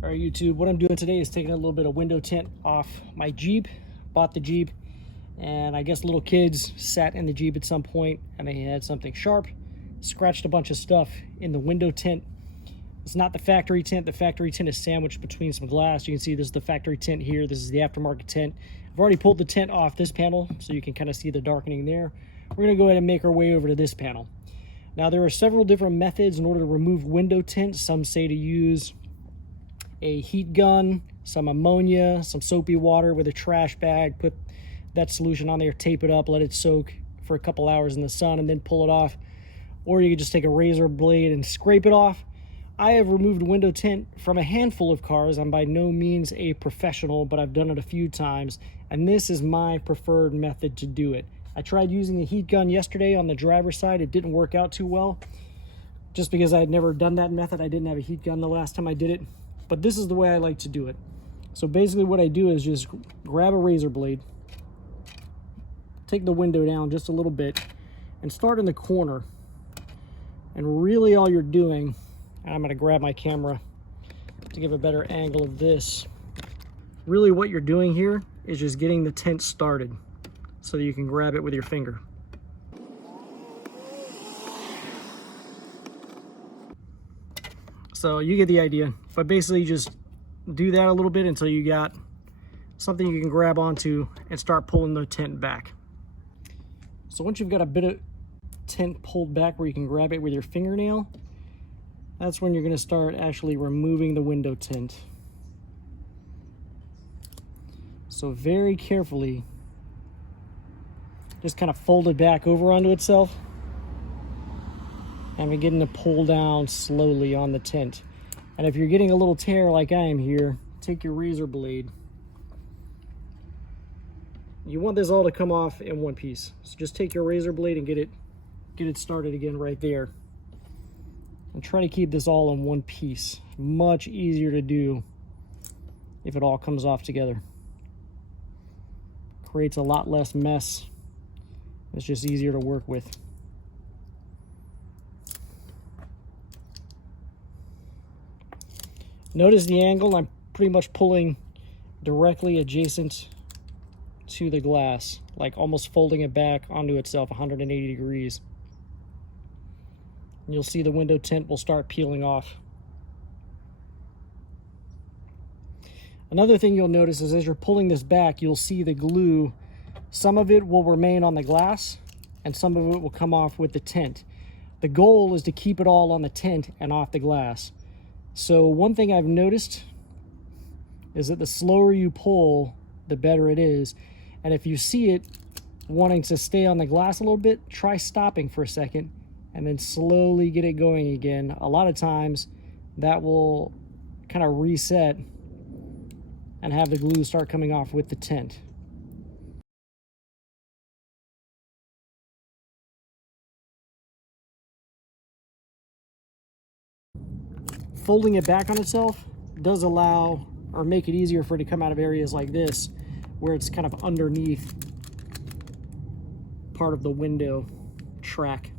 All right, YouTube, what I'm doing today is taking a little bit of window tint off my Jeep. Bought the Jeep, and I guess little kids sat in the Jeep at some point and they had something sharp, scratched a bunch of stuff in the window tint. It's not the factory tint. The factory tint is sandwiched between some glass. You can see this is the factory tint here. This is the aftermarket tint. I've already pulled the tint off this panel, so you can kind of see the darkening there. We're gonna go ahead and make our way over to this panel. Now, there are several different methods in order to remove window tint. Some say to use a heat gun, some ammonia, some soapy water with a trash bag, put that solution on there, tape it up, let it soak for a couple hours in the sun, and then pull it off. Or you could just take a razor blade and scrape it off. I have removed window tint from a handful of cars. I'm by no means a professional, but I've done it a few times, and this is my preferred method to do it. I tried using a heat gun yesterday on the driver's side. It didn't work out too well, just because I had never done that method. I didn't have a heat gun the last time I did it. But this is the way I like to do it. So basically what I do is just grab a razor blade, take the window down just a little bit, and start in the corner. And really all you're doing, and I'm gonna grab my camera to give a better angle of this. Really what you're doing here is just getting the tint started so that you can grab it with your finger. So you get the idea, but basically just do that a little bit until you got something you can grab onto and start pulling the tint back. So once you've got a bit of tint pulled back where you can grab it with your fingernail, that's when you're going to start actually removing the window tint. So very carefully, just kind of fold it back over onto itself. And begin to pull down slowly on the tint. And if you're getting a little tear like I am here, take your razor blade. You want this all to come off in one piece. So just take your razor blade and get it started again right there. And try to keep this all in one piece. Much easier to do if it all comes off together. Creates a lot less mess. It's just easier to work with. Notice the angle. I'm pretty much pulling directly adjacent to the glass, like almost folding it back onto itself 180 degrees. And you'll see the window tint will start peeling off. Another thing you'll notice is as you're pulling this back, you'll see the glue. Some of it will remain on the glass and some of it will come off with the tint. The goal is to keep it all on the tint and off the glass. So one thing I've noticed is that the slower you pull, the better it is. And if you see it wanting to stay on the glass a little bit, try stopping for a second and then slowly get it going again. A lot of times that will kind of reset and have the glue start coming off with the tint. Folding it back on itself does allow or make it easier for it to come out of areas like this where it's kind of underneath part of the window track.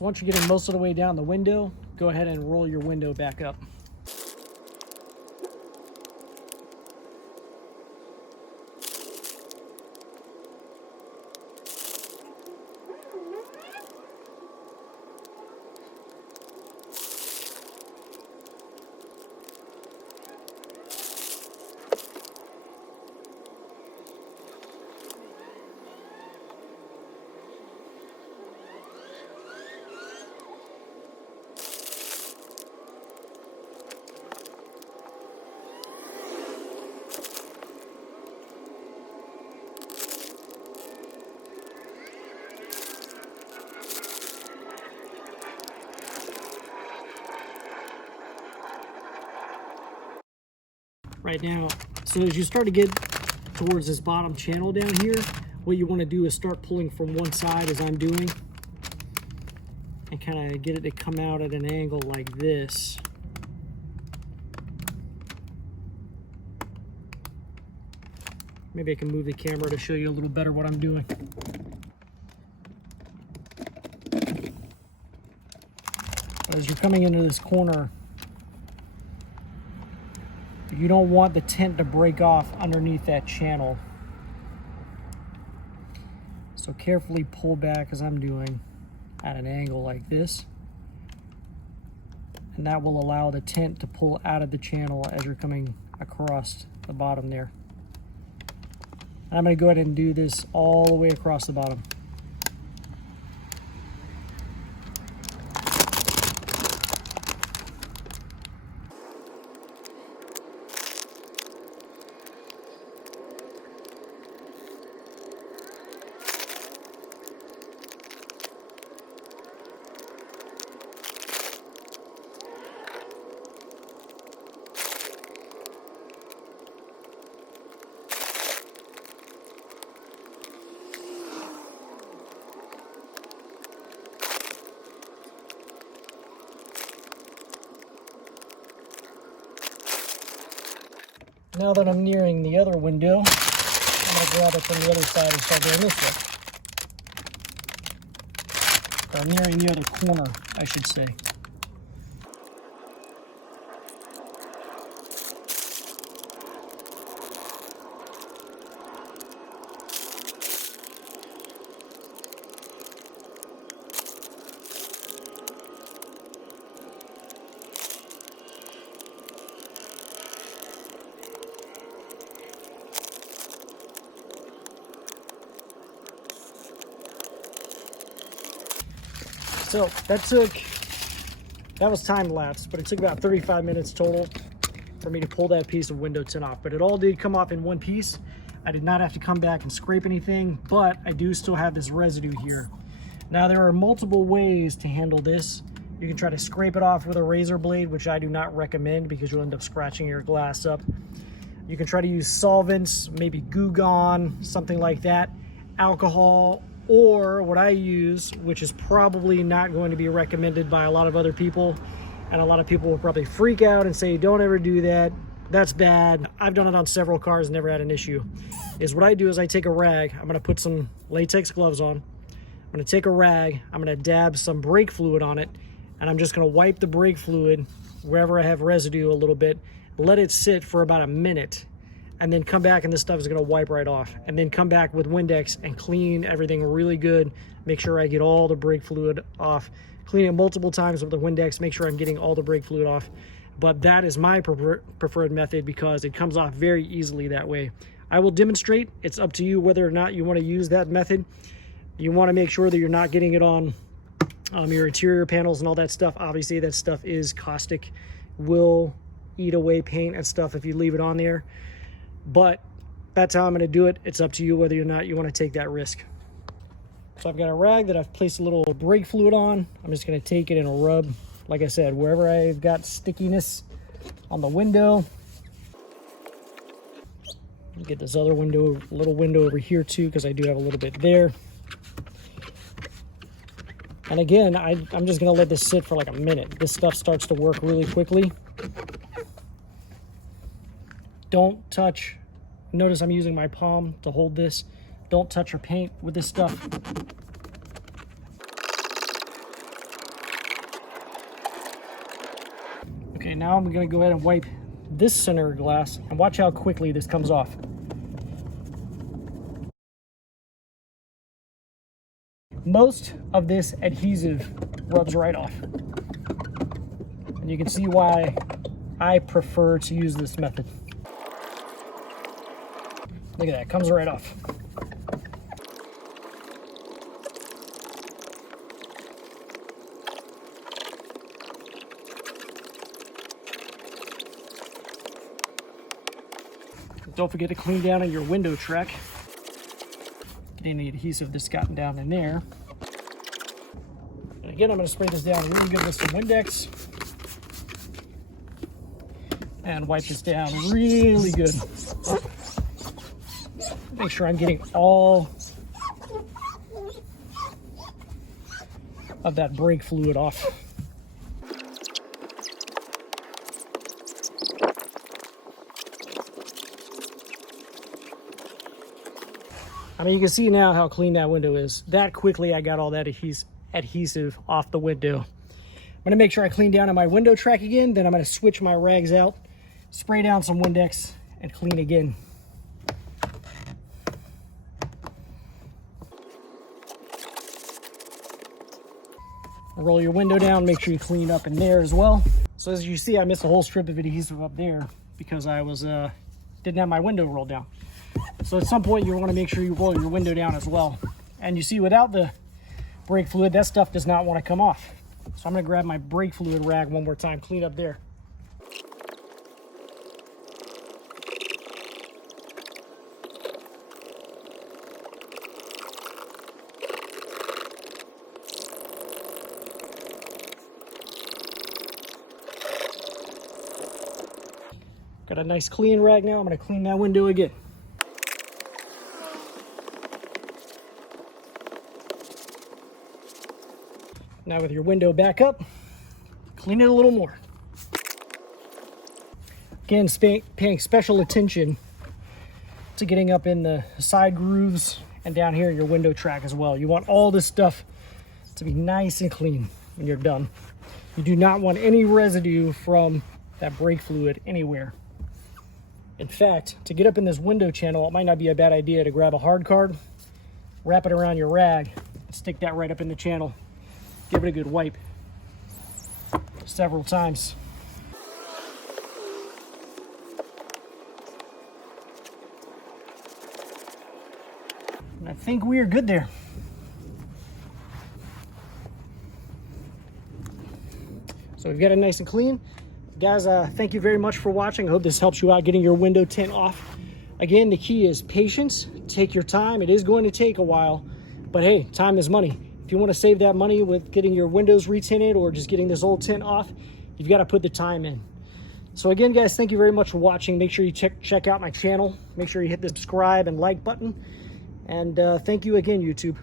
So once you're getting most of the way down the window, go ahead and roll your window back up. Right now, so as you start to get towards this bottom channel down here, what you want to do is start pulling from one side as I'm doing, and kind of get it to come out at an angle like this. Maybe I can move the camera to show you a little better what I'm doing. As you're coming into this corner, you don't want the tint to break off underneath that channel. So carefully pull back as I'm doing at an angle like this. And that will allow the tint to pull out of the channel as you're coming across the bottom there. And I'm going to go ahead and do this all the way across the bottom. Now that I'm nearing the other window, I'm going to grab it from the other side and start going this way. Or I'm nearing the other corner, I should say. So that was time lapse, but it took about 35 minutes total for me to pull that piece of window tint off. But it all did come off in one piece. I did not have to come back and scrape anything, but I do still have this residue here. Now there are multiple ways to handle this. You can try to scrape it off with a razor blade, which I do not recommend because you'll end up scratching your glass up. You can try to use solvents, maybe Goo Gone, something like that, alcohol, or what I use, which is probably not going to be recommended by a lot of other people, and a lot of people will probably freak out and say, don't ever do that, that's bad. I've done it on several cars and never had an issue. Is what I do is I take a rag, I'm gonna put some latex gloves on, I'm gonna take a rag, I'm gonna dab some brake fluid on it, and I'm just gonna wipe the brake fluid wherever I have residue a little bit, let it sit for about a minute, and then come back and this stuff is gonna wipe right off. And then come back with Windex and clean everything really good. Make sure I get all the brake fluid off. Clean it multiple times with the Windex, make sure I'm getting all the brake fluid off. But that is my preferred method because it comes off very easily that way. I will demonstrate, it's up to you whether or not you wanna use that method. You wanna make sure that you're not getting it on your interior panels and all that stuff. Obviously that stuff is caustic, will eat away paint and stuff if you leave it on there. But that's how I'm going to do it. It's up to you whether or not you want to take that risk. So I've got a rag that I've placed a little brake fluid on. I'm just going to take it and rub, like I said, wherever I've got stickiness on the window. Get this other window, little window over here too, because I do have a little bit there. And again, I'm just going to let this sit for like a minute. This stuff starts to work really quickly. Don't touch, notice I'm using my palm to hold this. Don't touch your paint with this stuff. now I'm going to go ahead and wipe this center glass, and watch how quickly this comes off. Most of this adhesive rubs right off. And you can see why I prefer to use this method. Look at that, comes right off. Don't forget to clean down on your window track. Get any adhesive that's gotten down in there. And again, I'm going to spray this down really good with some Windex. And wipe this down really good. Make sure I'm getting all of that brake fluid off. I mean, you can see now how clean that window is. That quickly I got all that adhesive off the window. I'm gonna make sure I clean down on my window track again, then I'm gonna switch my rags out, spray down some Windex, and clean again. Roll your window down, make sure you clean up in there as well. So as you see, I missed a whole strip of adhesive up there because I was didn't have my window rolled down. So at some point you want to make sure you roll your window down as well. And you see, without the brake fluid, that stuff does not want to come off. So I'm going to grab my brake fluid rag one more time, clean up there. Got a nice clean rag now. I'm going to clean that window again. Now with your window back up, clean it a little more. Again, paying special attention to getting up in the side grooves and down here in your window track as well. You want all this stuff to be nice and clean when you're done. You do not want any residue from that brake fluid anywhere. In fact, to get up in this window channel, it might not be a bad idea to grab a hard card, wrap it around your rag, and stick that right up in the channel. Give it a good wipe several times. And I think we are good there. So we've got it nice and clean. Guys, thank you very much for watching. I hope this helps you out getting your window tint off. Again, the key is patience. Take your time. It is going to take a while, but hey, time is money. If you want to save that money with getting your windows retinted or just getting this old tint off, you've got to put the time in. So again, guys, thank you very much for watching. Make sure you check out my channel. Make sure you hit the subscribe and like button. And thank you again, YouTube.